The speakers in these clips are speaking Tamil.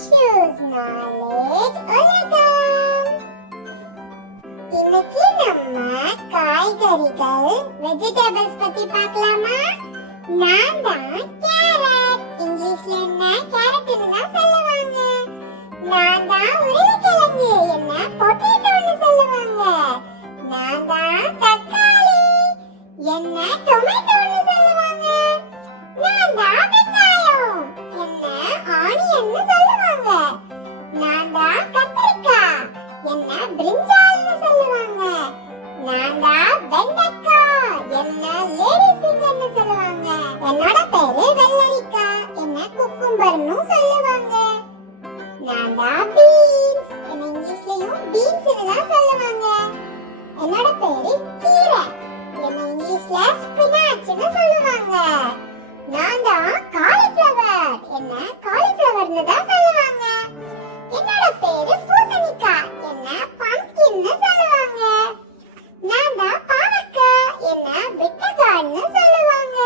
ஆஷூஸ் நாலேஜ் உலகம். இன்னைக்கு நம்ம காய்கறிகள் வெஜிடபிள்ஸ் பத்தி பார்க்கலாமா? நான் தான் கேரட். இங்கிலீஷ்ல என்ன கேரட்னு தான் சொல்லுவாங்க. நான் தான் உருளைக்கிழங்கு, என்ன பொட்டேட்டோன்னு சொல்லுவாங்க. நான் தான் தக்காளி, என்ன டொமேட்டோன்னு சொல்லுவாங்க. நான் தான் வெங்காயம், என்ன ஆனியன்னு சொல்லுவாங்க. நான் தான் கத்திரிக்காய், என்ன பிரிஞ்சால்னு சொல்லுவாங்க. நான் தான் வெண்டைக்காய், என்ன லேடிஸ் ஃபிங்கர்னு சொல்லுவாங்க. என்னோட பேரு வெள்ளரிக்காய், என்ன குக்கும்பர்னு சொல்லுவாங்க. நான் தான் பீன்ஸ், என்ன இங்கிலீஷ்லயும் பீன்ஸ்னு தான் சொல்லுவாங்க. என்னோட பேரு கீரை, என்ன இங்கிலீஷ்ல ஸ்பினாச்னு சொல்லுவாங்க. நான் தான் காலிஃப்ளவர், என்ன காலிஃப்ளவர்னு தான் சொல்லுவாங்க. என்னோட பேரு பூசணிக்காய், என்ன பம்ப்கின்னு சொல்லுவாங்க. நான் தான் பாவக்காய், என்ன பிட்டகான்னு சொல்லுவாங்க.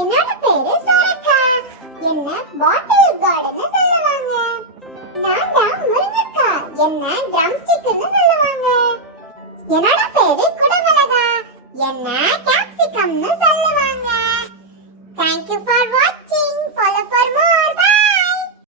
என்னோட பேரு சொரக்காய், என்ன பாட்டில் கார்டுன்னு சொல்லுவாங்க. நான் தான் முருங்கைக்காய், என்ன ட்ரம்ஸ்டிக்னு சொல்லுவாங்க. என்னோட பேரு